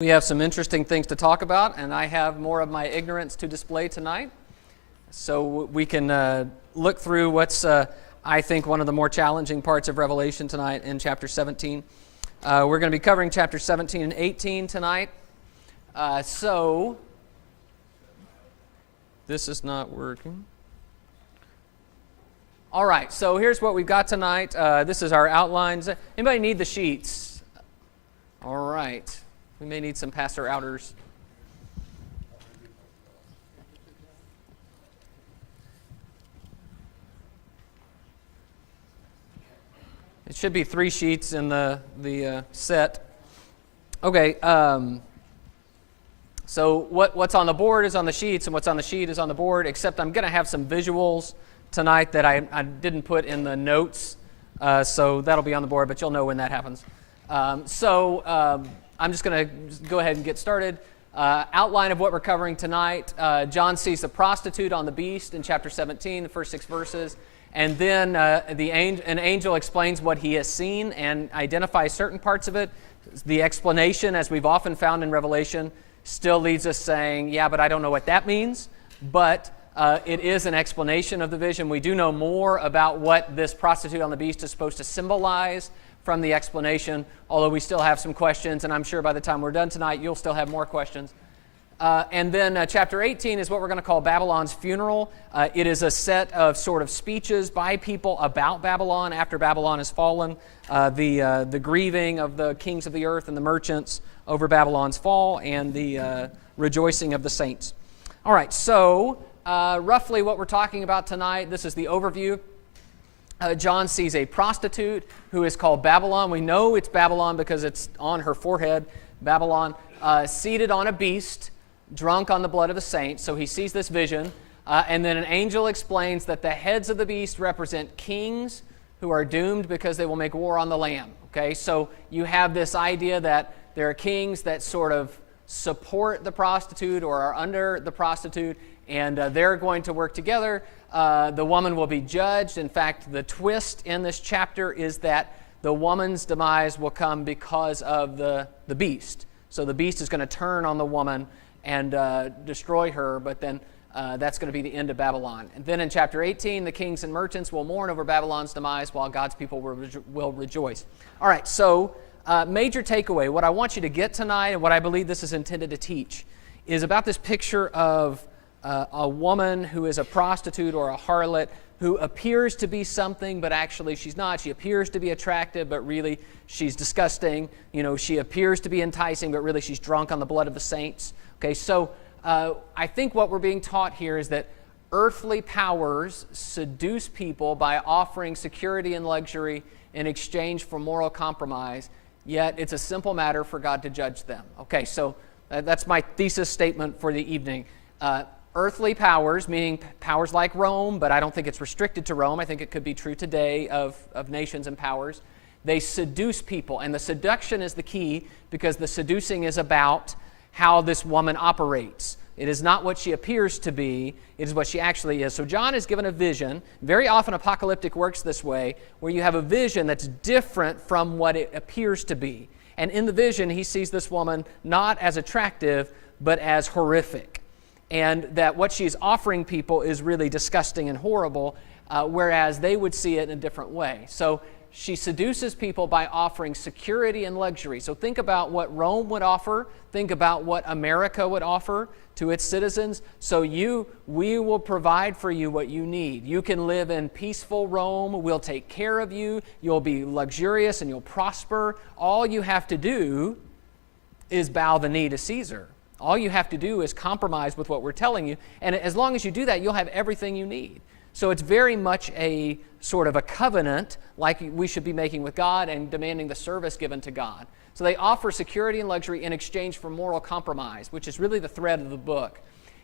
We have some interesting things to talk about, and I have more of my ignorance to display tonight. So we can look through what's, I think, one of the more challenging parts of Revelation tonight in chapter 17. We're going to be covering chapter 17 and 18 tonight. So this is not working. All right, so here's what we've got tonight. This is our outlines. Anybody need the sheets? All right. We may need some pastor outers. It should be 3 sheets in the set. Okay, so what's on the board is on the sheets, and what's on the sheet is on the board, except I'm going to have some visuals tonight that I didn't put in the notes, so that'll be on the board, but you'll know when that happens. I'm just going to go ahead and get started. Outline of what we're covering tonight. John sees the prostitute on the beast in chapter 17, the first 6 verses. And then an angel explains what he has seen and identifies certain parts of it. The explanation, as we've often found in Revelation, still leaves us saying, yeah, but I don't know what that means. But it is an explanation of the vision. We do know more about what this prostitute on the beast is supposed to symbolize from the explanation, although we still have some questions, and I'm sure by the time we're done tonight, you'll still have more questions. And then chapter 18 is what we're going to call Babylon's funeral. It is a set of sort of speeches by people about Babylon after Babylon has fallen, the grieving of the kings of the earth and the merchants over Babylon's fall, and the rejoicing of the saints. All right, so roughly what we're talking about tonight, this is the overview. John sees a prostitute who is called Babylon. We know it's Babylon because it's on her forehead, Babylon, seated on a beast, drunk on the blood of the saints. So he sees this vision. And then an angel explains that the heads of the beast represent kings who are doomed because they will make war on the Lamb. Okay, so you have this idea that there are kings that sort of support the prostitute or are under the prostitute, and they're going to work together. The woman will be judged. In fact, the twist in this chapter is that the woman's demise will come because of the beast. So the beast is going to turn on the woman and destroy her, but then that's going to be the end of Babylon. And then in chapter 18, the kings and merchants will mourn over Babylon's demise while God's people will rejoice. All right, so major takeaway, what I want you to get tonight and what I believe this is intended to teach is about this picture of a woman who is a prostitute or a harlot who appears to be something, but actually she's not. She appears to be attractive, but really she's disgusting. You know, she appears to be enticing, but really she's drunk on the blood of the saints. Okay, so I think what we're being taught here is that earthly powers seduce people by offering security and luxury in exchange for moral compromise, yet it's a simple matter for God to judge them. Okay, so that's my thesis statement for the evening. Earthly powers, meaning powers like Rome, but I don't think it's restricted to Rome. I think it could be true today of nations and powers. They seduce people, and the seduction is the key because the seducing is about how this woman operates. It is not what she appears to be, it is what she actually is. So John is given a vision. Very often apocalyptic works this way, where you have a vision that's different from what it appears to be. And in the vision, he sees this woman not as attractive, but as horrific. And that what she's offering people is really disgusting and horrible, whereas they would see it in a different way. So she seduces people by offering security and luxury. So think about what Rome would offer. Think about what America would offer to its citizens. So we will provide for you what you need. You can live in peaceful Rome. We'll take care of you. You'll be luxurious and you'll prosper. All you have to do is bow the knee to Caesar. All you have to do is compromise with what we're telling you. And as long as you do that, you'll have everything you need. So it's very much a sort of a covenant like we should be making with God and demanding the service given to God. So they offer security and luxury in exchange for moral compromise, which is really the thread of the book.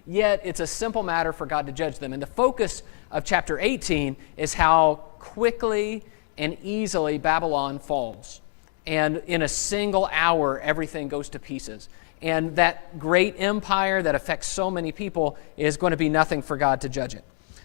Yet it's a simple matter for God to judge them. And the focus of chapter 18 is how quickly and easily Babylon falls. And in a single hour, everything goes to pieces. And that great empire that affects so many people is going to be nothing for God to judge it.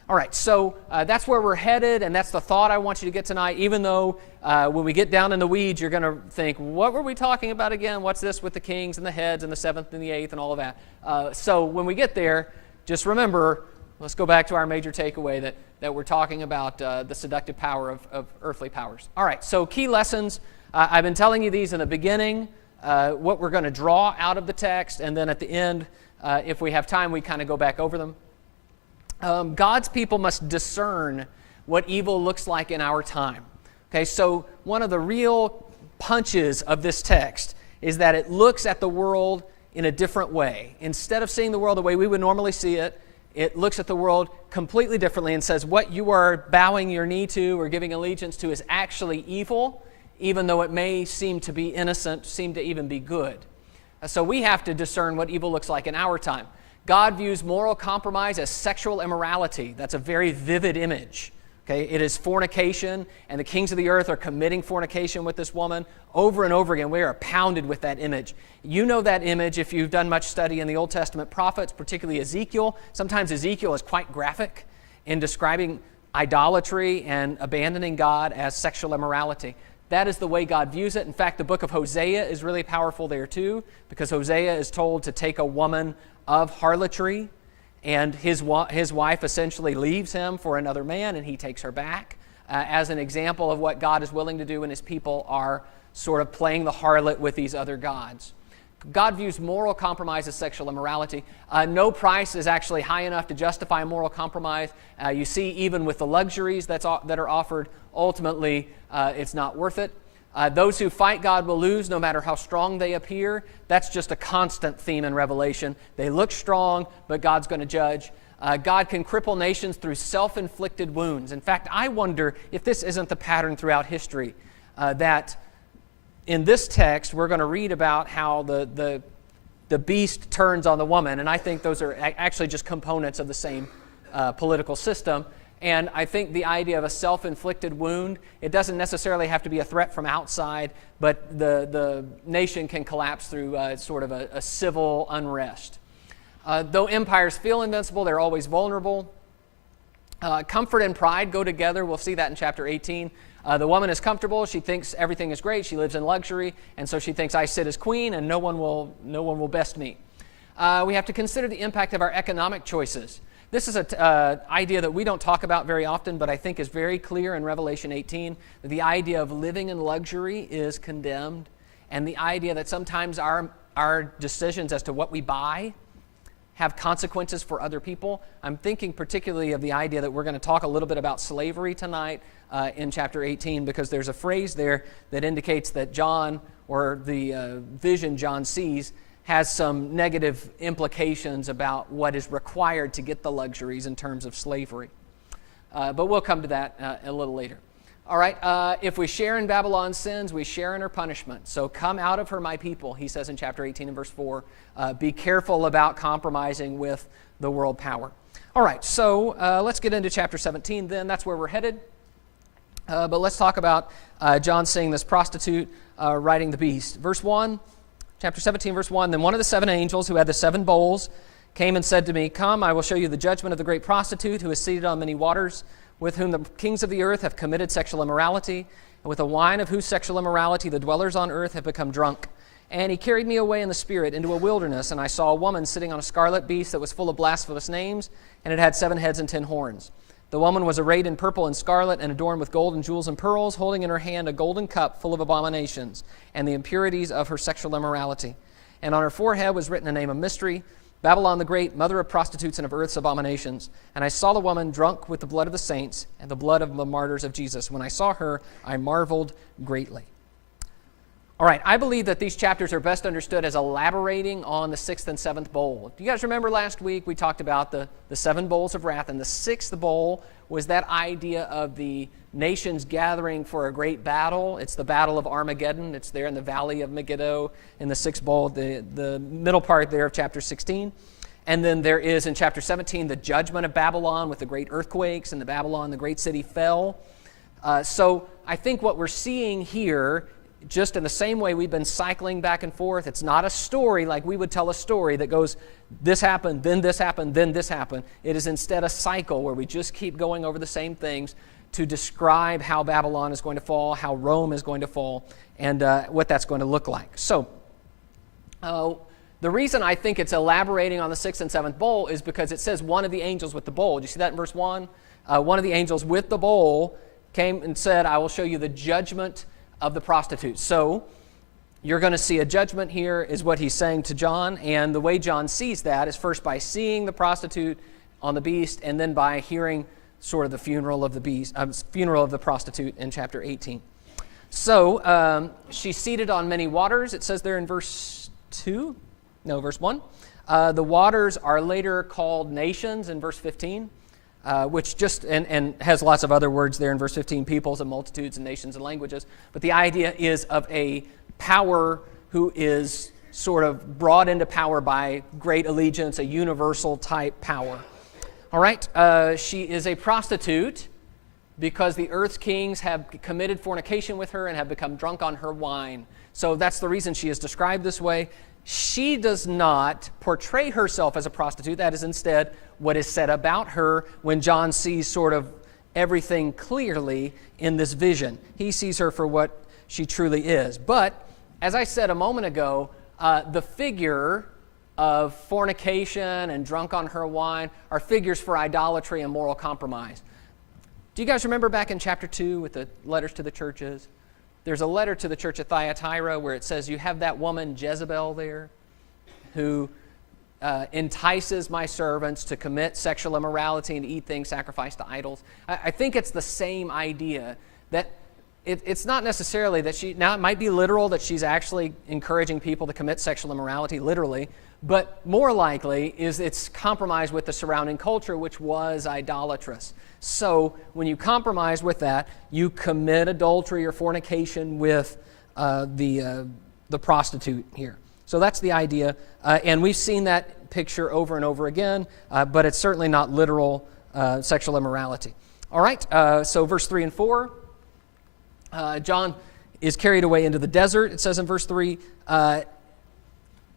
All right, so that's where we're headed, and that's the thought I want you to get tonight, even though when we get down in the weeds, you're going to think, what were we talking about again? What's this with the kings and the heads and the seventh and the eighth and all of that? So when we get there, just remember, let's go back to our major takeaway that we're talking about the seductive power of earthly powers. All right, so key lessons. I've been telling you these in the beginning, what we're going to draw out of the text, and then at the end, if we have time, we kind of go back over them. God's people must discern what evil looks like in our time. Okay, so one of the real punches of this text is that it looks at the world in a different way. Instead of seeing the world the way we would normally see it, it looks at the world completely differently and says what you are bowing your knee to or giving allegiance to is actually evil, even though it may seem to be innocent, seem to even be good. So we have to discern what evil looks like in our time. God views moral compromise as sexual immorality. That's a very vivid image. Okay? It is fornication, and the kings of the earth are committing fornication with this woman over and over again. We are pounded with that image. You know that image if you've done much study in the Old Testament prophets, particularly Ezekiel. Sometimes Ezekiel is quite graphic in describing idolatry and abandoning God as sexual immorality. That is the way God views it. In fact, the book of Hosea is really powerful there too, because Hosea is told to take a woman of harlotry, and his wife essentially leaves him for another man, and he takes her back as an example of what God is willing to do when his people are sort of playing the harlot with these other gods. God views moral compromise as sexual immorality. No price is actually high enough to justify moral compromise. You see, even with the luxuries that are offered, ultimately it's not worth it. Those who fight God will lose no matter how strong they appear. That's just a constant theme in Revelation. They look strong, but God's going to judge. God can cripple nations through self-inflicted wounds. In fact, I wonder if this isn't the pattern throughout history, that in this text we're going to read about how the beast turns on the woman, and I think those are actually just components of the same political system. And I think the idea of a self-inflicted wound, it doesn't necessarily have to be a threat from outside, but the nation can collapse through sort of a civil unrest. Though empires feel invincible, they're always vulnerable. Comfort and pride go together. We'll see that in chapter 18. The woman is comfortable. She thinks everything is great. She lives in luxury, and so she thinks, I sit as queen, and no one will best me. We have to consider the impact of our economic choices. This is an idea that we don't talk about very often, but I think is very clear in Revelation 18, that the idea of living in luxury is condemned, and the idea that sometimes our decisions as to what we buy have consequences for other people. I'm thinking particularly of the idea that we're going to talk a little bit about slavery tonight in chapter 18, because there's a phrase there that indicates that John, or the vision John sees, has some negative implications about what is required to get the luxuries in terms of slavery. But we'll come to that a little later. All right, if we share in Babylon's sins, we share in her punishment. So come out of her, my people, he says in chapter 18 and verse 4. Be careful about compromising with the world power. All right, so let's get into chapter 17 then. That's where we're headed. But let's talk about John seeing this prostitute riding the beast. Verse 1. Chapter 17, verse 1, Then one of the seven angels who had the seven bowls came and said to me, Come, I will show you the judgment of the great prostitute who is seated on many waters, with whom the kings of the earth have committed sexual immorality, and with the wine of whose sexual immorality the dwellers on earth have become drunk. And he carried me away in the spirit into a wilderness, and I saw a woman sitting on a scarlet beast that was full of blasphemous names, and it had 7 heads and 10 horns. The woman was arrayed in purple and scarlet and adorned with gold and jewels and pearls, holding in her hand a golden cup full of abominations and the impurities of her sexual immorality. And on her forehead was written a name of mystery, Babylon the Great, mother of prostitutes and of earth's abominations. And I saw the woman drunk with the blood of the saints and the blood of the martyrs of Jesus. When I saw her, I marveled greatly. All right, I believe that these chapters are best understood as elaborating on the 6th and 7th bowl. Do you guys remember last week we talked about the 7 bowls of wrath, and the 6th bowl was that idea of the nations gathering for a great battle. It's the Battle of Armageddon. It's there in the Valley of Megiddo in the 6th bowl, the middle part there of chapter 16. And then there is in chapter 17 the judgment of Babylon with the great earthquakes, and the great city fell. So I think what we're seeing here just in the same way we've been cycling back and forth. It's not a story like we would tell a story that goes, this happened, then this happened, then this happened. It is instead a cycle where we just keep going over the same things to describe how Babylon is going to fall, how Rome is going to fall, and what that's going to look like. So, the reason I think it's elaborating on the 6th and 7th bowl is because it says one of the angels with the bowl. Do you see that in verse 1? One of the angels with the bowl came and said, I will show you the judgment of the prostitute. So you're going to see a judgment here is what he's saying to John, and the way John sees that is first by seeing the prostitute on the beast, and then by hearing sort of the funeral of the beast, funeral of the prostitute in chapter 18. So she's seated on many waters. It says there in verse 1. The waters are later called nations in verse 15. Which just, and has lots of other words there in verse 15, peoples and multitudes and nations and languages. But the idea is of a power who is sort of brought into power by great allegiance, a universal type power. All right, she is a prostitute because the earth's kings have committed fornication with her and have become drunk on her wine. So that's the reason she is described this way. She does not portray herself as a prostitute. That is instead what is said about her when John sees sort of everything clearly in this vision. He sees her for what she truly is. But, as I said a moment ago, the figure of fornication and drunk on her wine are figures for idolatry and moral compromise. Do you guys remember back in chapter 2 with the letters to the churches? There's a letter to the church at Thyatira where it says, you have that woman Jezebel there who entices my servants to commit sexual immorality and eat things sacrificed to idols. I think it's the same idea that it's not necessarily that now it might be literal that she's actually encouraging people to commit sexual immorality, literally, but more likely is it's compromise with the surrounding culture, which was idolatrous. So when you compromise with that, you commit adultery or fornication with the prostitute here. So that's the idea, and we've seen that picture over and over again, but it's certainly not literal sexual immorality. All right, so verse 3 and 4, John is carried away into the desert. It says in verse 3,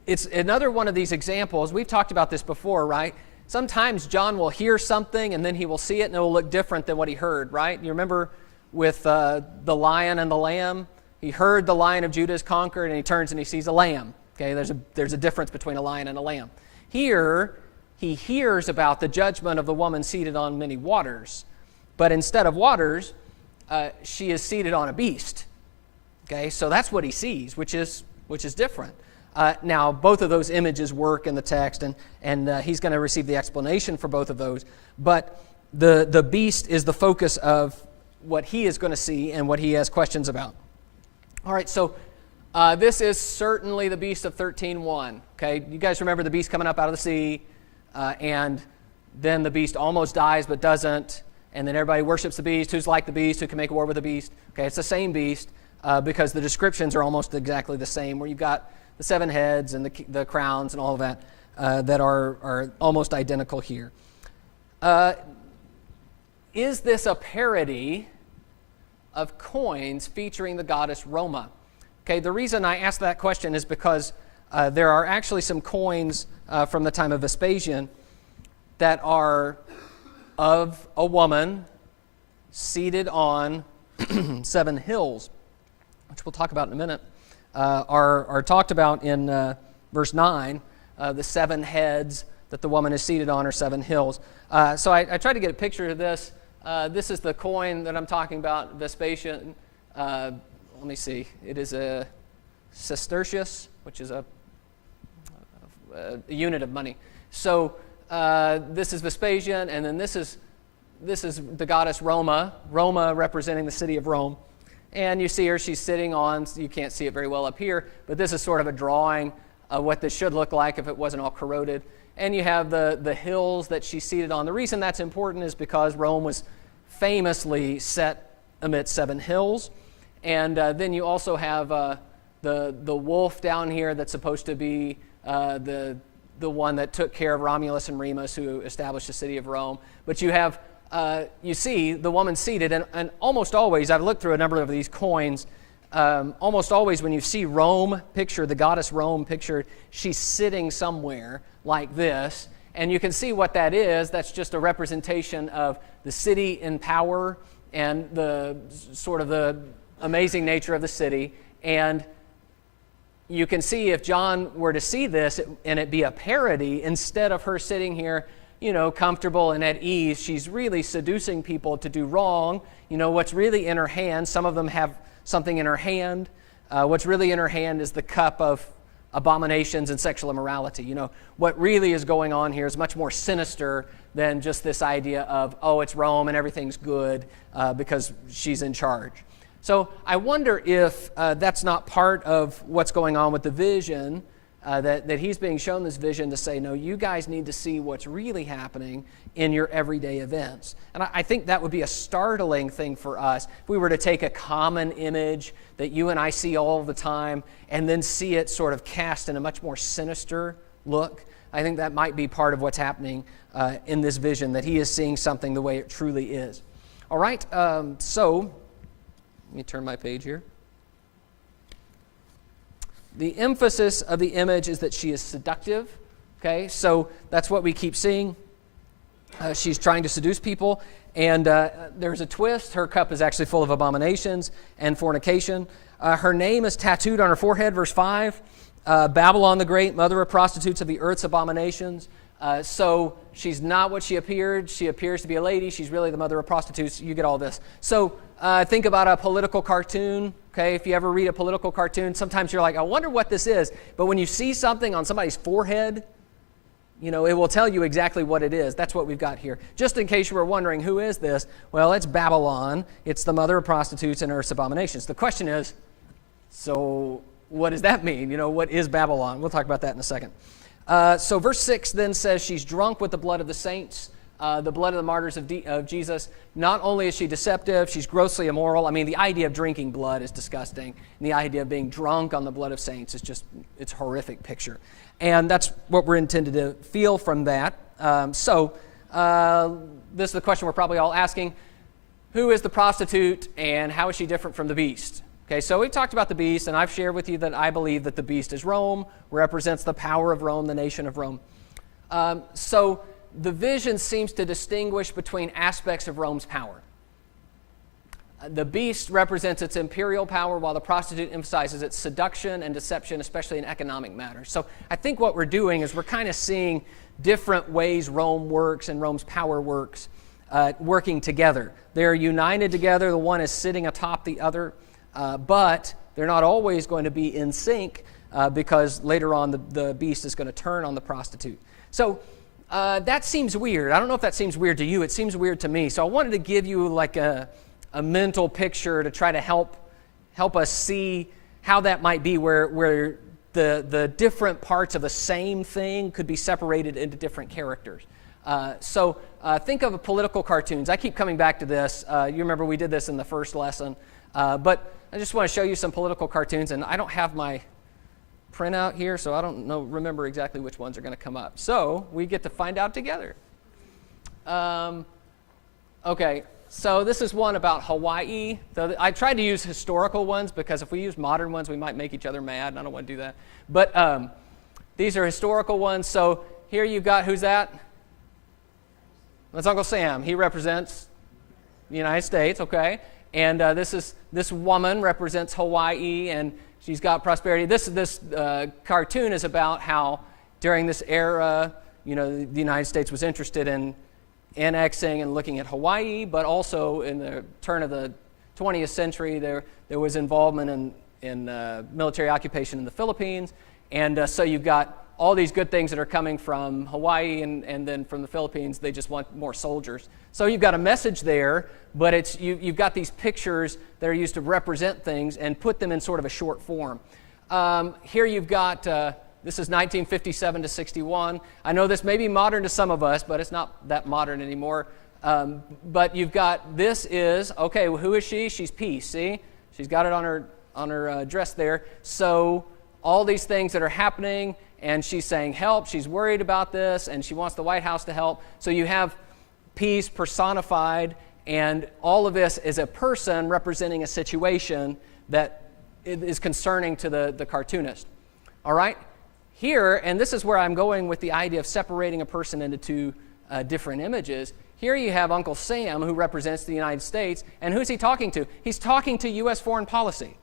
it's another one of these examples. We've talked about this before, right? Sometimes John will hear something and then he will see it and it will look different than what he heard, right? You remember with the lion and the lamb? He heard the Lion of Judah is conquered and he turns and he sees a lamb. Okay, there's a difference between a lion and a lamb. Here, he hears about the judgment of the woman seated on many waters. But instead of waters, she is seated on a beast. Okay, so that's what he sees, which is different. Now, both of those images work in the text, and he's going to receive the explanation for both of those. But the beast is the focus of what he is going to see and what he has questions about. All right, so this is certainly the beast of 13:1. Okay, you guys remember the beast coming up out of the sea, and then the beast almost dies but doesn't, and then everybody worships the beast. Who's like the beast? Who can make war with the beast? Okay, it's the same beast because the descriptions are almost exactly the same, where you've got the 7 heads and the crowns and all of that that are almost identical here. Is this a parody of coins featuring the goddess Roma? Okay, the reason I ask that question is because there are actually some coins from the time of Vespasian that are of a woman seated on 7 hills, which we'll talk about in a minute, are talked about in verse 9. The 7 heads that the woman is seated on are 7 hills. So I tried to get a picture of this. This is the coin that I'm talking about, Vespasian. Let me see. It is a sestertius, which is a unit of money. So this is Vespasian, and then this is the goddess Roma. Roma representing the city of Rome. And you see her, she's sitting on, you can't see it very well up here, but this is sort of a drawing of what this should look like if it wasn't all corroded. And you have the hills that she's seated on. The reason that's important is because Rome was famously set amidst 7 hills. And then you also have the wolf down here that's supposed to be the one that took care of Romulus and Remus, who established the city of Rome. But you have, you see the woman seated, and almost always, I've looked through a number of these coins, almost always when you see Rome pictured, the goddess Rome pictured, she's sitting somewhere like this. And you can see what that is. That's just a representation of the city in power and the sort of the amazing nature of the city. And you can see if John were to see this and it be a parody, instead of her sitting here, comfortable and at ease, she's really seducing people to do wrong. What's really in her hand, some of them have something in her hand. What's really in her hand is the cup of abominations and sexual immorality. What really is going on here is much more sinister than just this idea of, it's Rome and everything's good because she's in charge. So I wonder if that's not part of what's going on with the vision, that he's being shown this vision to say, no, you guys need to see what's really happening in your everyday events. And I think that would be a startling thing for us if we were to take a common image that you and I see all the time and then see it sort of cast in a much more sinister look. I think that might be part of what's happening in this vision, that he is seeing something the way it truly is. All right, so let me turn my page here. The emphasis of the image is that she is seductive. Okay, so that's what we keep seeing. She's trying to seduce people, and there's a twist. Her cup is actually full of abominations and fornication. Her name is tattooed on her forehead, verse 5. Babylon the Great, mother of prostitutes of the earth's abominations. So she's not what she appeared. She appears to be a lady. She's really the mother of prostitutes. You get all this. So think about a political cartoon. Okay, if you ever read a political cartoon, sometimes you're like, I wonder what this is. But when you see something on somebody's forehead, it will tell you exactly what it is. That's what we've got here. Just in case you were wondering, who is this? Well, it's Babylon. It's the mother of prostitutes and earth's abominations. The question is, so what does that mean? What is Babylon? We'll talk about that in a second. So verse 6 then says she's drunk with the blood of the saints, the blood of the martyrs of Jesus. Not only is she deceptive, she's grossly immoral. I mean, the idea of drinking blood is disgusting. And the idea of being drunk on the blood of saints is just, it's a horrific picture. And that's what we're intended to feel from that. So this is the question we're probably all asking. Who is the prostitute and how is she different from the beast? Okay, so we've talked about the beast, and I've shared with you that I believe that the beast is Rome, represents the power of Rome, the nation of Rome. So the vision seems to distinguish between aspects of Rome's power. The beast represents its imperial power, while the prostitute emphasizes its seduction and deception, especially in economic matters. So I think what we're doing is we're kind of seeing different ways Rome works and Rome's power works, working together. They're united together. The one is sitting atop the other, but they're not always going to be in sync because later on the beast is going to turn on the prostitute. So that seems weird. I don't know if that seems weird to you. It seems weird to me. So I wanted to give you like a mental picture to try to help us see how that might be, where the different parts of the same thing could be separated into different characters. So think of political cartoons. I keep coming back to this. You remember we did this in the first lesson. But I just want to show you some political cartoons, and I don't have my printout here, so I don't remember exactly which ones are going to come up. So we get to find out together. Okay. So this is one about Hawaii. So I tried to use historical ones because if we use modern ones, we might make each other mad, and I don't want to do that. But these are historical ones. So here you've got, who's that? That's Uncle Sam. He represents the United States, okay? And this woman represents Hawaii, and she's got prosperity. This cartoon is about how during this era, the United States was interested in annexing and looking at Hawaii, but also in the turn of the 20th century, there was involvement in military occupation in the Philippines. And so you've got all these good things that are coming from Hawaii and then from the Philippines. They just want more soldiers. So you've got a message there, but you've got these pictures that are used to represent things and put them in sort of a short form. Here you've got... this is 1957 to 61. I know this may be modern to some of us, but it's not that modern anymore. But you've got, this is, okay, well, who is she? She's peace, see? She's got it on her dress there. So all these things that are happening, and she's saying help, she's worried about this, and she wants the White House to help. So you have peace personified, and all of this is a person representing a situation that is concerning to the cartoonist. All right? Here, and this is where I'm going with the idea of separating a person into two different images. Here you have Uncle Sam, who represents the United States, and who's he talking to? He's talking to U.S. foreign policy.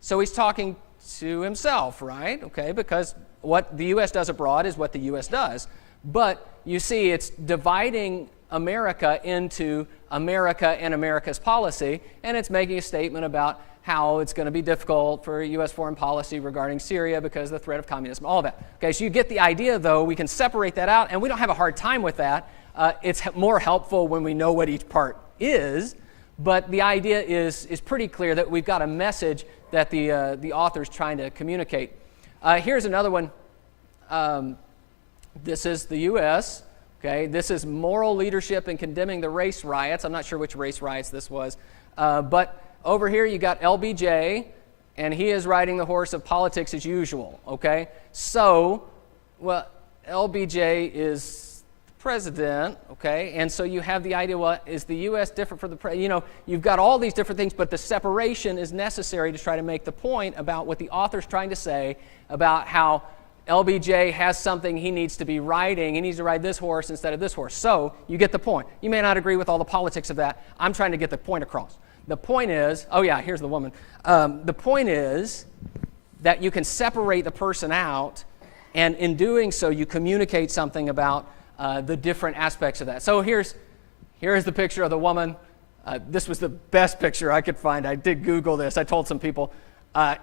So he's talking to himself, right? Okay, because what the U.S. does abroad is what the U.S. does. But you see, it's dividing America into America and America's policy, and it's making a statement about how it's going to be difficult for U.S. foreign policy regarding Syria because of the threat of communism, all of that. Okay, so you get the idea, though. We can separate that out, and we don't have a hard time with that. It's more helpful when we know what each part is, but the idea is pretty clear that we've got a message that the author's trying to communicate. Here's another one. This is the U.S., okay? This is moral leadership in condemning the race riots. I'm not sure which race riots this was, but over here you got LBJ, and he is riding the horse of politics as usual, okay? So, well, LBJ is president, okay? And so you have the idea, well, is the U.S. different from the president? You know, you've got all these different things, but the separation is necessary to try to make the point about what the author's trying to say about how LBJ has something he needs to be riding. He needs to ride this horse instead of this horse. So you get the point. You may not agree with all the politics of that. I'm trying to get the point across. The point is, oh yeah, here's the woman. The point is that you can separate the person out, and in doing so, you communicate something about the different aspects of that. So here's the picture of the woman. This was the best picture I could find. I did Google this. I told some people,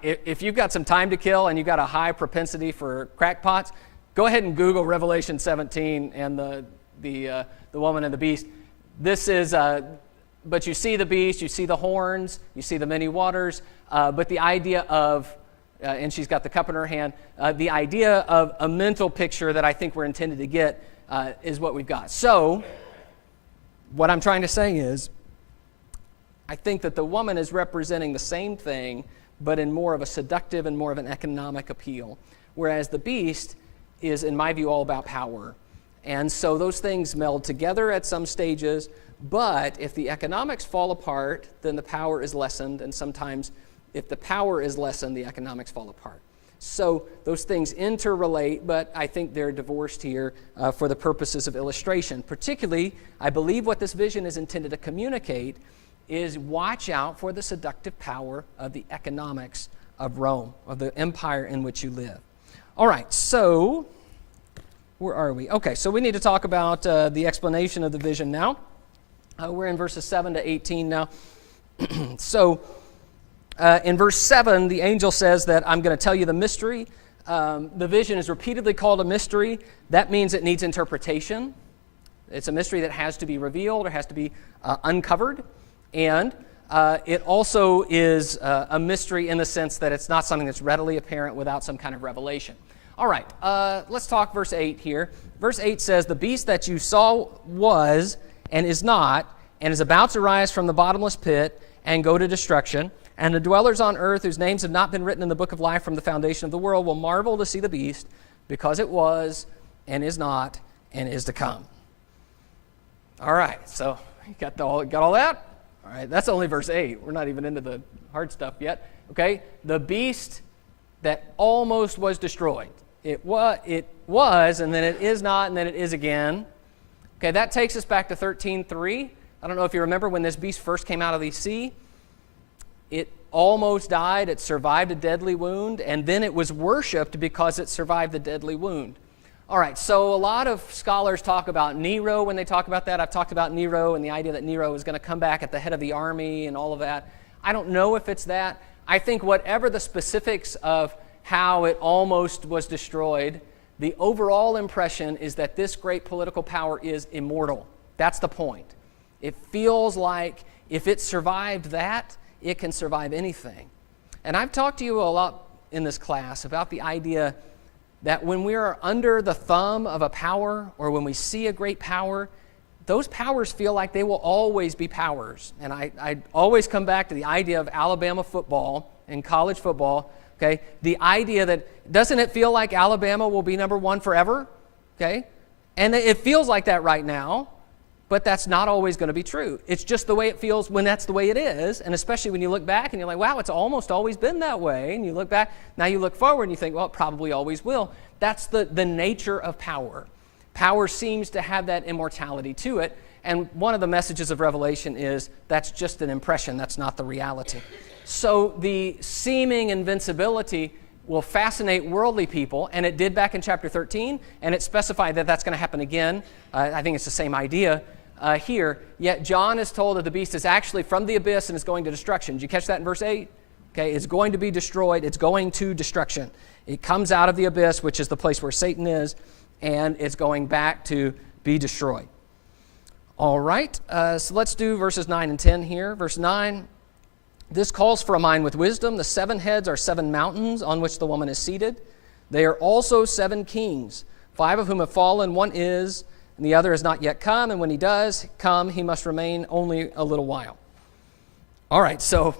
if you've got some time to kill and you've got a high propensity for crackpots, go ahead and Google Revelation 17 and the woman and the beast. This is, but you see the beast, you see the horns, you see the many waters, but the idea of, and she's got the cup in her hand, the idea of a mental picture that I think we're intended to get is what we've got. So, what I'm trying to say is, I think that the woman is representing the same thing, but in more of a seductive and more of an economic appeal, whereas the beast is, in my view, all about power. And so those things meld together at some stages, but if the economics fall apart, then the power is lessened, and sometimes if the power is lessened, the economics fall apart. So those things interrelate, but I think they're divorced here for the purposes of illustration. Particularly, I believe what this vision is intended to communicate is watch out for the seductive power of the economics of Rome, of the empire in which you live. All right, so where are we? Okay, so we need to talk about the explanation of the vision now. We're in verses 7 to 18 now. So in verse 7, the angel says that I'm going to tell you the mystery. The vision is repeatedly called a mystery. That means it needs interpretation. It's a mystery that has to be revealed or has to be uncovered. And it also is a mystery in the sense that it's not something that's readily apparent without some kind of revelation. All right, let's talk verse 8 here. Verse 8 says, "The beast that you saw was and is not, and is about to rise from the bottomless pit and go to destruction. And the dwellers on earth whose names have not been written in the book of life from the foundation of the world will marvel to see the beast, because it was and is not and is to come." All right, so you got all that? All right, that's only verse 8. We're not even into the hard stuff yet. Okay, the beast that almost was destroyed. It was, and then it is not, and then it is again. Okay, that takes us back to 13:3. I don't know if you remember when this beast first came out of the sea. It almost died. It survived a deadly wound, and then it was worshipped because it survived the deadly wound. All right, so a lot of scholars talk about Nero when they talk about that. I've talked about Nero and the idea that Nero is going to come back at the head of the army and all of that. I don't know if it's that. I think whatever the specifics of how it almost was destroyed, the overall impression is that this great political power is immortal. That's the point. It feels like if it survived that, it can survive anything. And I've talked to you a lot in this class about the idea that when we are under the thumb of a power, or when we see a great power, those powers feel like they will always be powers. And I always come back to the idea of Alabama football and college football. Okay, the idea that, doesn't it feel like Alabama will be number one forever? Okay, and it feels like that right now. But that's not always going to be true. It's just the way it feels when that's the way it is, and especially when you look back and you're like, wow, it's almost always been that way, and you look back, now you look forward and you think, well, it probably always will. That's the nature of power. Power seems to have that immortality to it, and one of the messages of Revelation is that's just an impression, that's not the reality. So the seeming invincibility will fascinate worldly people, and it did back in chapter 13, and it specified that that's going to happen again. I think it's the same idea here. Yet John is told that the beast is actually from the abyss and is going to destruction. Did you catch that in verse 8? Okay, it's going to be destroyed. It's going to destruction. It comes out of the abyss, which is the place where Satan is, and it's going back to be destroyed. All right, so let's do verses 9 and 10 here. Verse 9, this calls for a mind with wisdom. The 7 heads are 7 mountains on which the woman is seated. They are also 7 kings, 5 of whom have fallen, 1 is, and the other has not yet come, and when he does come, he must remain only a little while. All right, so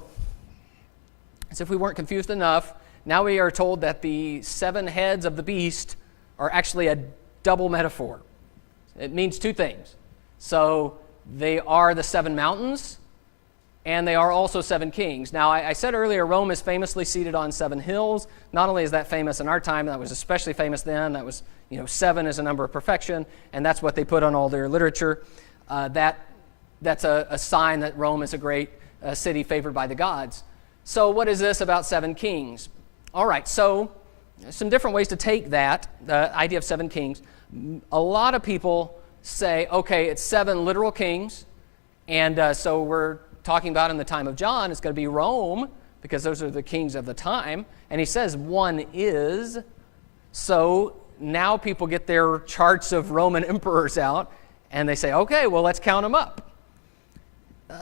as if we weren't confused enough, now we are told that the 7 heads of the beast are actually a double metaphor. It means 2 things. So they are the 7 mountains, and they are also 7 kings. Now, I said earlier, Rome is famously seated on 7 hills. Not only is that famous in our time, that was especially famous then. That was, 7 is a number of perfection, and that's what they put on all their literature. That's a sign that Rome is a great city favored by the gods. So what is this about 7 kings? All right, so some different ways to take that, the idea of 7 kings. A lot of people say, okay, it's 7 literal kings, and so we're talking about in the time of John, it's going to be Rome, because those are the kings of the time. And he says 1 is. So now people get their charts of Roman emperors out, and they say, okay, well, let's count them up.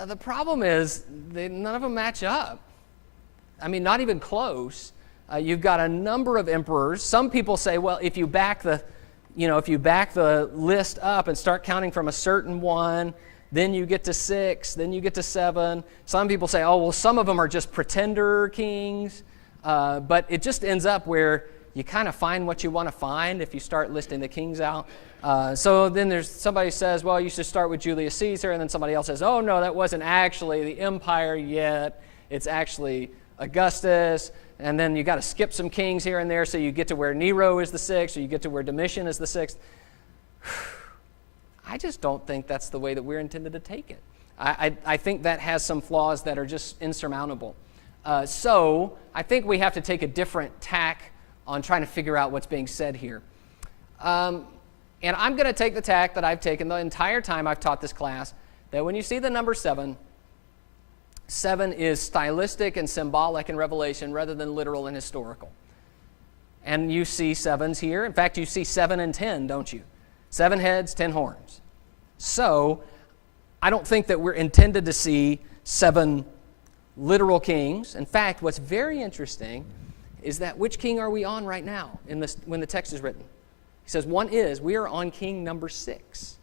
The problem is none of them match up. I mean, not even close. You've got a number of emperors. Some people say, well, if you back the list up and start counting from a certain one, then you get to 6, then you get to 7. Some people say, oh, well, some of them are just pretender kings. But it just ends up where you kind of find what you want to find if you start listing the kings out. So then there's somebody says, well, you should start with Julius Caesar. And then somebody else says, oh, no, that wasn't actually the empire yet. It's actually Augustus. And then you got to skip some kings here and there so you get to where Nero is the 6th, or you get to where Domitian is the 6th. I just don't think that's the way that we're intended to take it. I think that has some flaws that are just insurmountable. So I think we have to take a different tack on trying to figure out what's being said here. And I'm going to take the tack that I've taken the entire time I've taught this class, that when you see the number 7, 7 is stylistic and symbolic in Revelation rather than literal and historical. And you see 7s here. In fact, you see 7 and 10, don't you? 7 heads, 10 horns. So I don't think that we're intended to see 7 literal kings. In fact, what's very interesting is that which king are we on right now when the text is written? He says 1 is. We are on king number 6.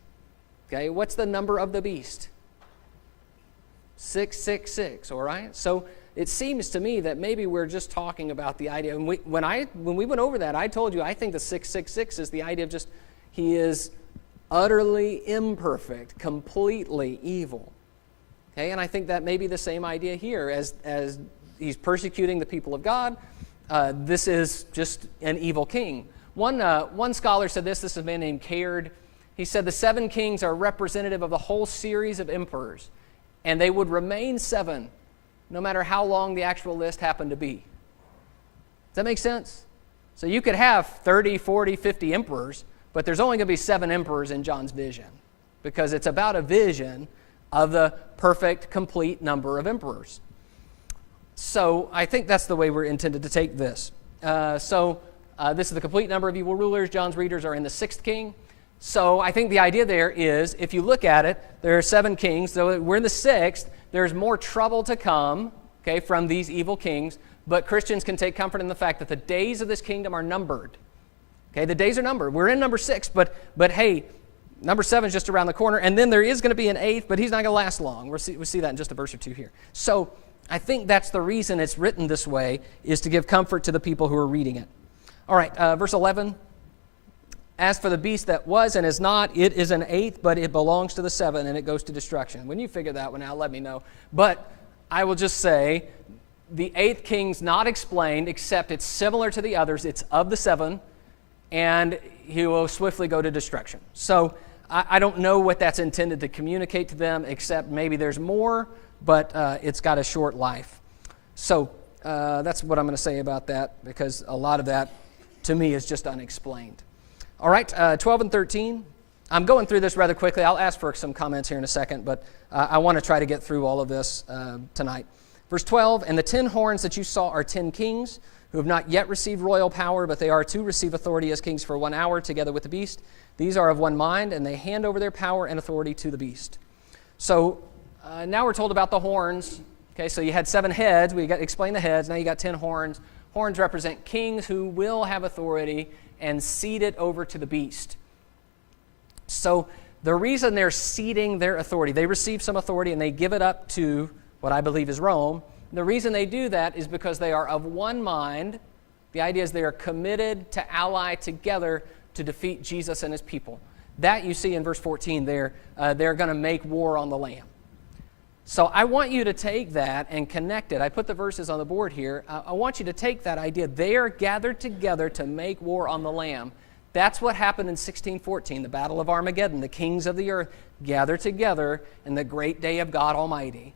Okay, what's the number of the beast? 666, all right? So it seems to me that maybe we're just talking about the idea. And when we went over that, I told you I think the 666 is the idea of just he is utterly imperfect, completely evil. Okay, and I think that may be the same idea here. As he's persecuting the people of God, this is just an evil king. One scholar said this is a man named Caird. He said the 7 kings are representative of the whole series of emperors, and they would remain 7 no matter how long the actual list happened to be. Does that make sense? So you could have 30, 40, 50 emperors, but there's only going to be 7 emperors in John's vision, because it's about a vision of the perfect, complete number of emperors. So I think that's the way we're intended to take this. This is the complete number of evil rulers. John's readers are in the 6th king. So I think the idea there is, if you look at it, there are 7 kings. So we're in the 6th. There's more trouble to come, okay, from these evil kings. But Christians can take comfort in the fact that the days of this kingdom are numbered. Okay, the days are numbered. We're in number 6, but hey, number 7 is just around the corner, and then there is going to be an 8th, but he's not going to last long. We'll see that in just a verse or 2 here. So I think that's the reason it's written this way, is to give comfort to the people who are reading it. All right, verse 11. As for the beast that was and is not, it is an eighth, but it belongs to the seven, and it goes to destruction. When you figure that one out, let me know. But I will just say, the eighth king's not explained, except it's similar to the others. It's of the seven, and he will swiftly go to destruction. So I don't know what that's intended to communicate to them, except maybe there's more, but it's got a short life. So that's what I'm going to say about that, because a lot of that, to me, is just unexplained. All right, 12 and 13. I'm going through this rather quickly. I'll ask for some comments here in a second, but I want to try to get through all of this tonight. Verse 12, and the 10 horns that you saw are 10 kings who have not yet received royal power, but they are to receive authority as kings for 1 hour together with the beast. These are of one mind, and they hand over their power and authority to the beast. So now we're told about the horns. Okay, so you had 7 heads. We got to explain the heads. Now you got 10 horns. Horns represent kings who will have authority and cede it over to the beast. So the reason they're ceding their authority, they receive some authority and they give it up to what I believe is Rome. The reason they do that is because they are of one mind. The idea is they are committed to ally together to defeat Jesus and his people. That you see in verse 14 there. They're going to make war on the Lamb. So I want you to take that and connect it. I put the verses on the board here. I want you to take that idea. They are gathered together to make war on the Lamb. That's what happened in 1614, the Battle of Armageddon. The kings of the earth gathered together in the great day of God Almighty.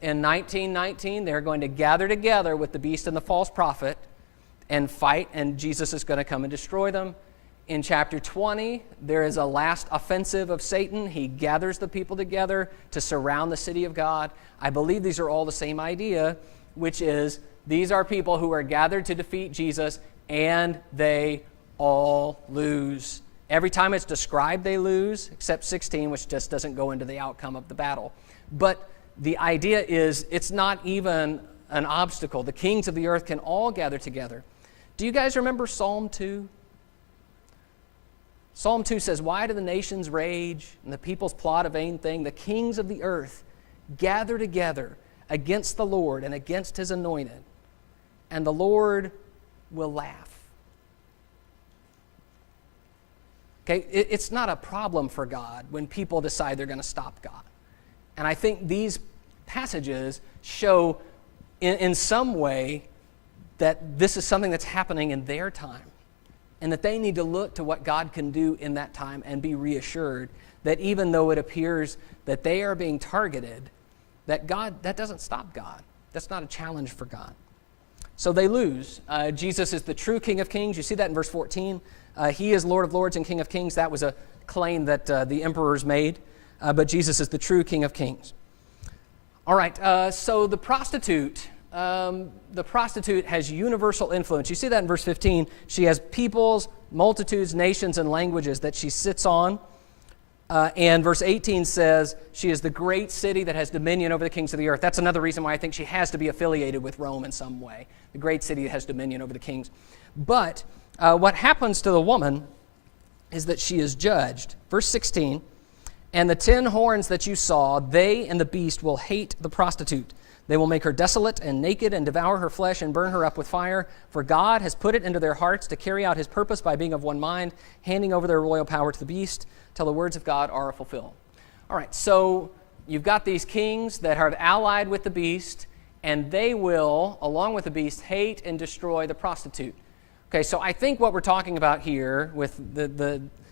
In 1919, they're going to gather together with the beast and the false prophet and fight, and Jesus is going to come and destroy them. In chapter 20, there is a last offensive of Satan. He gathers the people together to surround the city of God. I believe these are all the same idea, which is these are people who are gathered to defeat Jesus, and they all lose. Every time it's described, they lose, except 16, which just doesn't go into the outcome of the battle. But the idea is it's not even an obstacle. The kings of the earth can all gather together. Do you guys remember Psalm 2? Psalm 2 says, why do the nations rage and the peoples plot a vain thing? The kings of the earth gather together against the Lord and against his anointed, and the Lord will laugh. Okay, it's not a problem for God when people decide they're going to stop God. And I think these passages show in some way that this is something that's happening in their time, and that they need to look to what God can do in that time and be reassured that even though it appears that they are being targeted, that doesn't stop God. That's not a challenge for God. So they lose. Jesus is the true King of Kings. You see that in verse 14. He is Lord of Lords and King of Kings. That was a claim that the emperors made. But Jesus is the true King of Kings. All right, so the prostitute has universal influence. You see that in verse 15. She has peoples, multitudes, nations, and languages that she sits on. And verse 18 says she is the great city that has dominion over the kings of the earth. That's another reason why I think she has to be affiliated with Rome in some way. The great city that has dominion over the kings. But what happens to the woman is that she is judged. Verse 16, and the 10 horns that you saw, they and the beast will hate the prostitute. They will make her desolate and naked and devour her flesh and burn her up with fire. For God has put it into their hearts to carry out his purpose by being of one mind, handing over their royal power to the beast till the words of God are fulfilled. All right, so you've got these kings that are allied with the beast, and they will, along with the beast, hate and destroy the prostitute. Okay, so I think what we're talking about here with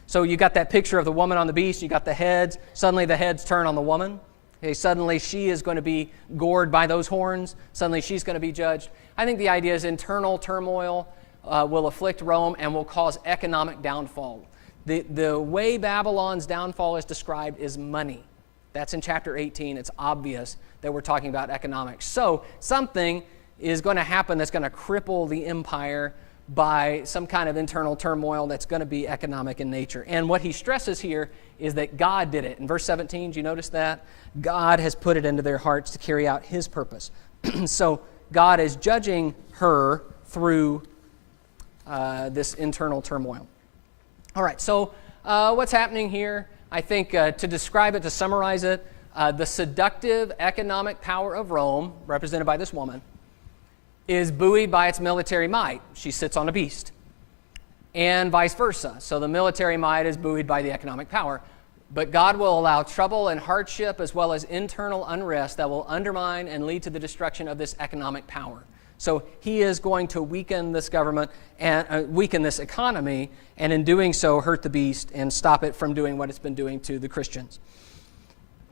so you got that picture of the woman on the beast, you got the heads, suddenly the heads turn on the woman. Okay, suddenly she is going to be gored by those horns. Suddenly she's going to be judged. I think the idea is internal turmoil will afflict Rome and will cause economic downfall. The way Babylon's downfall is described is money. That's in chapter 18. It's obvious that we're talking about economics. So something is going to happen that's going to cripple the empire by some kind of internal turmoil that's going to be economic in nature. And what he stresses here is that God did it. In verse 17, do you notice that? God has put it into their hearts to carry out his purpose. So God is judging her through this internal turmoil. All right, so what's happening here? I think to describe it, to summarize it, the seductive economic power of Rome, represented by this woman, is buoyed by its military might. She sits on a beast. and vice versa. So the military might is buoyed by the economic power. But God will allow trouble and hardship as well as internal unrest that will undermine and lead to the destruction of this economic power. So he is going to weaken this government and weaken this economy, and in doing so hurt the beast and stop it from doing what it's been doing to the Christians.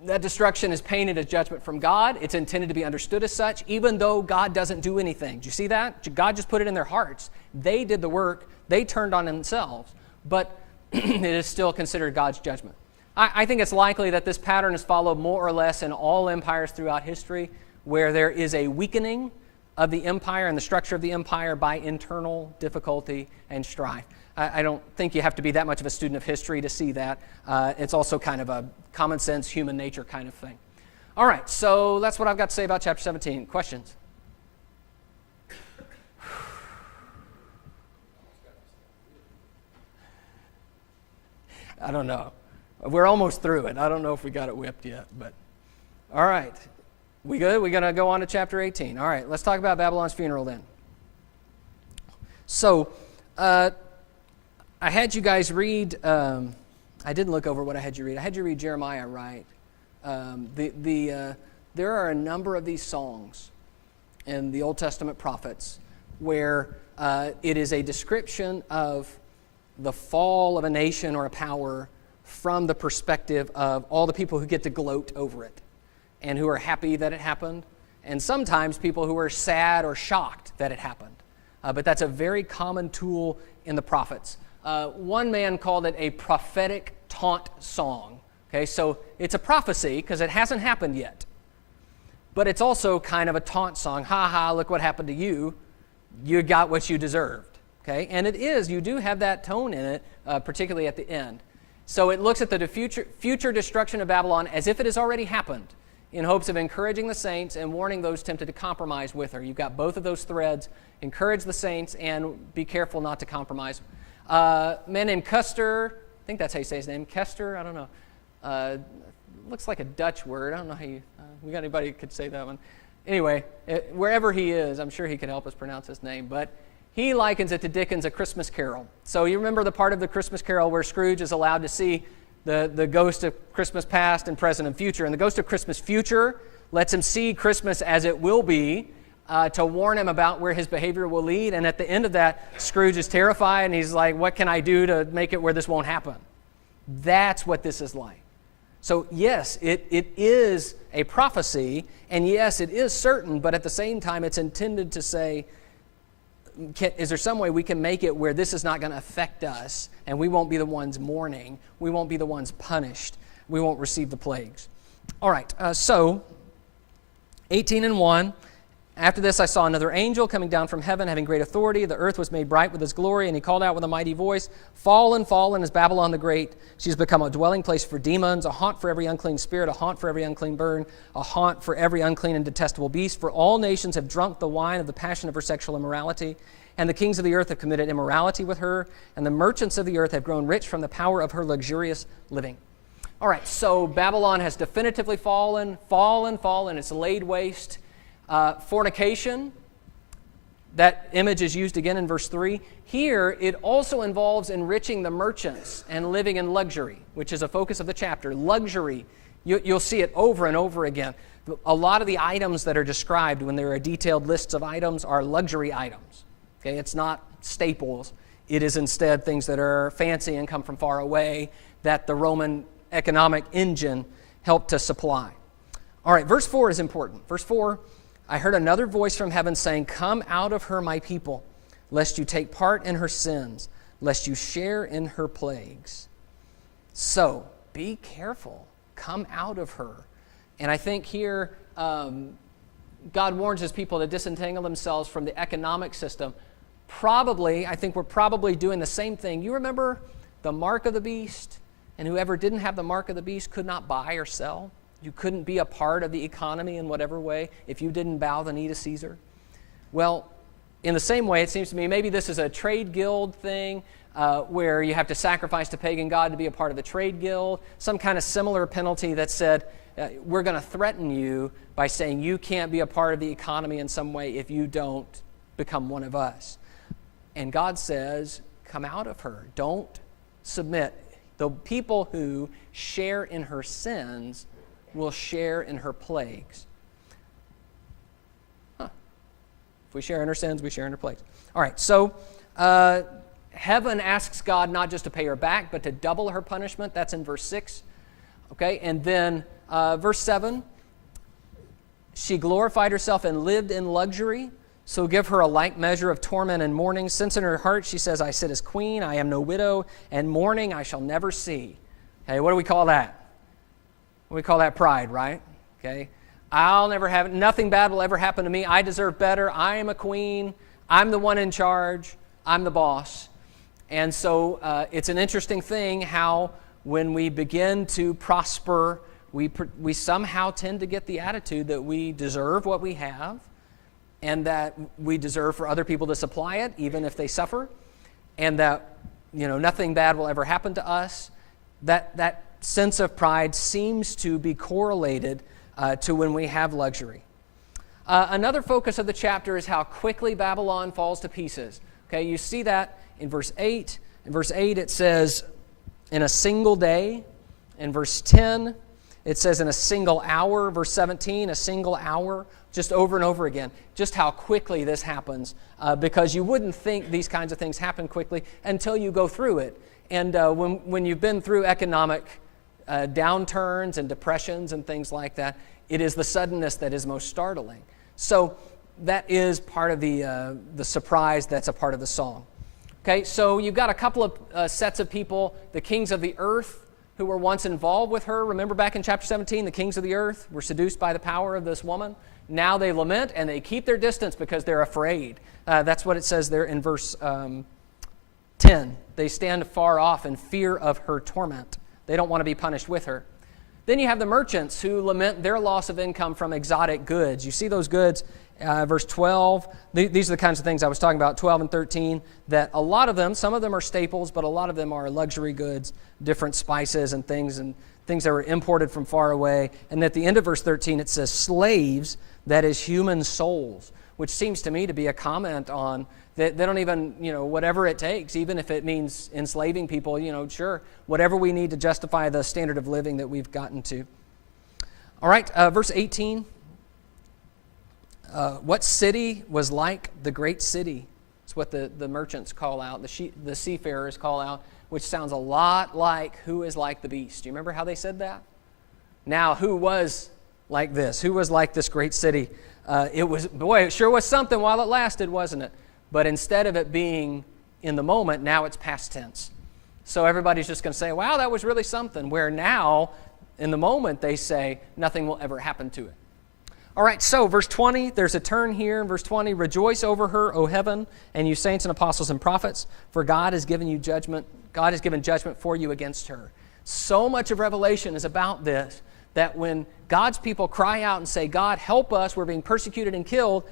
That destruction is painted as judgment from God. It's intended to be understood as such, even though God doesn't do anything. Do you see that? God just put it in their hearts. They did the work. They turned on themselves. But it is still considered God's judgment. I think it's likely that this pattern is followed more or less in all empires throughout history, where there is a weakening of the empire and the structure of the empire by internal difficulty and strife. I don't think you have to be that much of a student of history to see that. It's also kind of a common sense, human nature kind of thing. All right, so that's what I've got to say about chapter 17. Questions? I don't know. We're almost through it. I don't know if we got it whipped yet, but all right. We good? We're going to go on to chapter 18. All right, let's talk about Babylon's funeral then. So, I had you guys read, I didn't look over what I had you read. I had you read Jeremiah, right? There are a number of these songs in the Old Testament prophets where it is a description of the fall of a nation or a power from the perspective of all the people who get to gloat over it and who are happy that it happened, and sometimes people who are sad or shocked that it happened. But that's a very common tool in the prophets. One man called it a prophetic taunt song. Okay, so it's a prophecy because it hasn't happened yet. But it's also kind of a taunt song. Ha ha, look what happened to you. You got what you deserved. Okay, and it is, you do have that tone in it, particularly at the end. So it looks at the future destruction of Babylon as if it has already happened, in hopes of encouraging the saints and warning those tempted to compromise with her. You've got both of those threads. Encourage the saints and be careful not to compromise. A man named Custer, I think that's how you say his name, Kester, I don't know. Looks like a Dutch word. I don't know how you, we got anybody who could say that one? Anyway, wherever he is, I'm sure he could help us pronounce his name, but he likens it to Dickens' A Christmas Carol. So you remember the part of the Christmas Carol where Scrooge is allowed to see the ghost of Christmas past and present and future. And the ghost of Christmas future lets him see Christmas as it will be, to warn him about where his behavior will lead. And at the end of that, Scrooge is terrified and he's like, what can I do to make it where this won't happen? That's what this is like. So yes, it is a prophecy, and yes, it is certain, but at the same time, it's intended to say, is there some way we can make it where this is not going to affect us, and we won't be the ones mourning, we won't be the ones punished, we won't receive the plagues. All right, so 18:1. After this I saw another angel coming down from heaven, having great authority. The earth was made bright with his glory, and he called out with a mighty voice, Fallen, fallen is Babylon the Great. She has become a dwelling place for demons, a haunt for every unclean spirit, a haunt for every unclean bird, a haunt for every unclean and detestable beast. For all nations have drunk the wine of the passion of her sexual immorality, and the kings of the earth have committed immorality with her, and the merchants of the earth have grown rich from the power of her luxurious living. All right, so Babylon has definitively fallen. It's laid waste. Fornication, that image is used again in verse 3. Here, it also involves enriching the merchants and living in luxury, which is a focus of the chapter. Luxury, you'll see it over and over again. A lot of the items that are described when there are detailed lists of items are luxury items. Okay, it's not staples. It is instead things that are fancy and come from far away that the Roman economic engine helped to supply. All right, verse 4 is important. Verse 4, I heard another voice from heaven saying, Come out of her, my people, lest you take part in her sins, lest you share in her plagues. So, be careful. Come out of her. And I think here, God warns his people to disentangle themselves from the economic system. I think we're probably doing the same thing. You remember the mark of the beast? And whoever didn't have the mark of the beast could not buy or sell. You couldn't be a part of the economy in whatever way if you didn't bow the knee to Caesar. Well, in the same way, it seems to me maybe this is a trade guild thing where you have to sacrifice to pagan god to be a part of the trade guild. Some kind of similar penalty that said, we're going to threaten you by saying you can't be a part of the economy in some way if you don't become one of us. And God says, come out of her. Don't submit. The people who share in her sins will share in her plagues. If we share in her sins, we share in her plagues. All right, so heaven asks God not just to pay her back, but to double her punishment. That's in verse 6. Okay, and then verse 7, she glorified herself and lived in luxury, so give her a like measure of torment and mourning, since in her heart she says, I sit as queen, I am no widow, and mourning I shall never see. Okay, what do we call that? We call that pride, right? Okay, I'll never have it. Nothing bad will ever happen to me. I deserve better. I am a queen. I'm the one in charge. I'm the boss. And so it's an interesting thing how when we begin to prosper, we somehow tend to get the attitude that we deserve what we have and that we deserve for other people to supply it, even if they suffer, and that nothing bad will ever happen to us. That sense of pride seems to be correlated to when we have luxury. Another focus of the chapter is how quickly Babylon falls to pieces. Okay, you see that in verse 8. In verse 8 it says, in a single day. In verse 10, it says in a single hour. Verse 17, a single hour. Just over and over again. Just how quickly this happens. Because you wouldn't think these kinds of things happen quickly until you go through it. And when you've been through economic downturns and depressions and things like that, it is the suddenness that is most startling. So that is part of the surprise that's a part of the song. Okay, so you've got a couple of sets of people, the kings of the earth who were once involved with her. Remember back in chapter 17, the kings of the earth were seduced by the power of this woman. Now they lament and they keep their distance because they're afraid. That's what it says there in verse 10. They stand far off in fear of her torment. They don't want to be punished with her. Then you have the merchants who lament their loss of income from exotic goods. You see those goods, verse 12. These are the kinds of things I was talking about, 12 and 13, that a lot of them, some of them are staples, but a lot of them are luxury goods, different spices and things that were imported from far away. And at the end of verse 13, it says, slaves, that is human souls, which seems to me to be a comment on that they don't even, whatever it takes, even if it means enslaving people, sure, whatever we need to justify the standard of living that we've gotten to. All right, verse 18. What city was like the great city? It's what the merchants call out, the seafarers call out, which sounds a lot like who is like the beast. Do you remember how they said that? Now, who was like this? Who was like this great city? It sure was something while it lasted, wasn't it? But instead of it being in the moment, now it's past tense. So everybody's just going to say, wow, that was really something. Where now, in the moment, they say, nothing will ever happen to it. All right, so verse 20, there's a turn here. In verse 20, rejoice over her, O heaven, and you saints and apostles and prophets, for God has given you judgment. God has given judgment for you against her. So much of Revelation is about this, that when God's people cry out and say, God, help us, we're being persecuted and killed,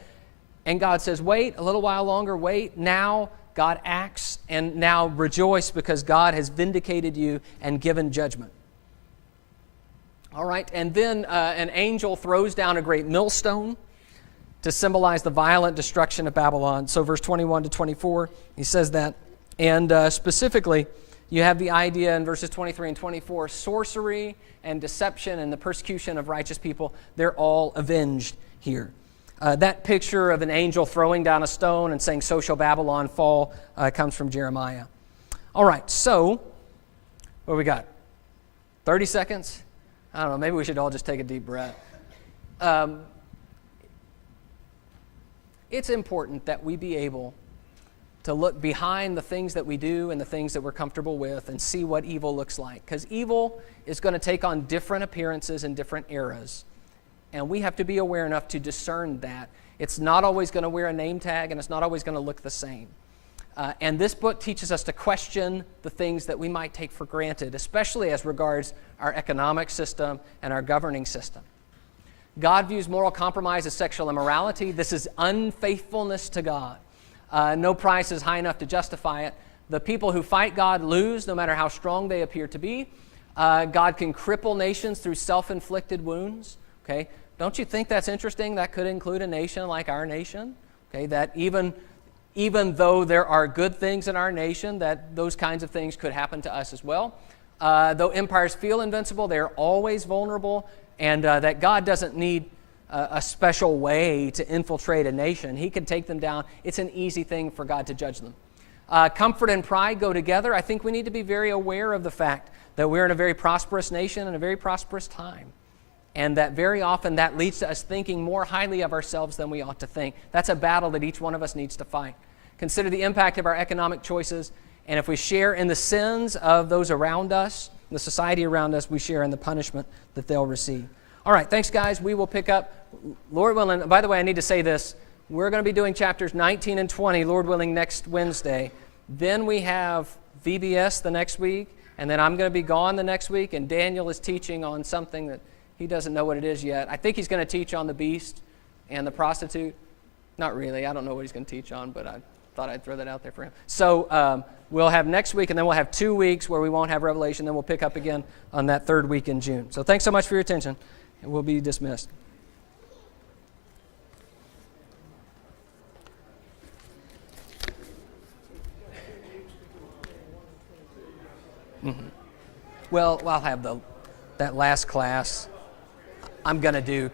and God says, wait a little while longer, wait. Now God acts, and now rejoice because God has vindicated you and given judgment. All right, and then an angel throws down a great millstone to symbolize the violent destruction of Babylon. So verse 21 to 24, he says that. And specifically, you have the idea in verses 23 and 24, sorcery and deception and the persecution of righteous people, they're all avenged here. That picture of an angel throwing down a stone and saying, so shall Babylon fall, comes from Jeremiah. All right, so what do we got? 30 seconds? I don't know, maybe we should all just take a deep breath. It's important that we be able to look behind the things that we do and the things that we're comfortable with and see what evil looks like. Because evil is going to take on different appearances in different eras. And we have to be aware enough to discern that. It's not always going to wear a name tag, and it's not always going to look the same. And this book teaches us to question the things that we might take for granted, especially as regards our economic system and our governing system. God views moral compromise as sexual immorality. This is unfaithfulness to God. No price is high enough to justify it. The people who fight God lose, no matter how strong they appear to be. God can cripple nations through self-inflicted wounds. Okay, don't you think that's interesting? That could include a nation like our nation. Okay, that even even though there are good things in our nation, that those kinds of things could happen to us as well. Though empires feel invincible, they are always vulnerable, and that God doesn't need a special way to infiltrate a nation. He can take them down. It's an easy thing for God to judge them. Comfort and pride go together. I think we need to be very aware of the fact that we're in a very prosperous nation and a very prosperous time, and that very often that leads to us thinking more highly of ourselves than we ought to think. That's a battle that each one of us needs to fight. Consider the impact of our economic choices, and if we share in the sins of those around us, the society around us, we share in the punishment that they'll receive. All right, thanks, guys. We will pick up, Lord willing. By the way, I need to say this. We're going to be doing chapters 19 and 20, Lord willing, next Wednesday. Then we have VBS the next week, and then I'm going to be gone the next week, and Daniel is teaching on something that he doesn't know what it is yet. I think he's going to teach on the beast and the prostitute. Not really. I don't know what he's going to teach on, but I thought I'd throw that out there for him. So we'll have next week, and then we'll have 2 weeks where we won't have Revelation. Then we'll pick up again on that third week in June. So thanks so much for your attention, and we'll be dismissed. Mm-hmm. Well, I'll have that last class. I'm going to do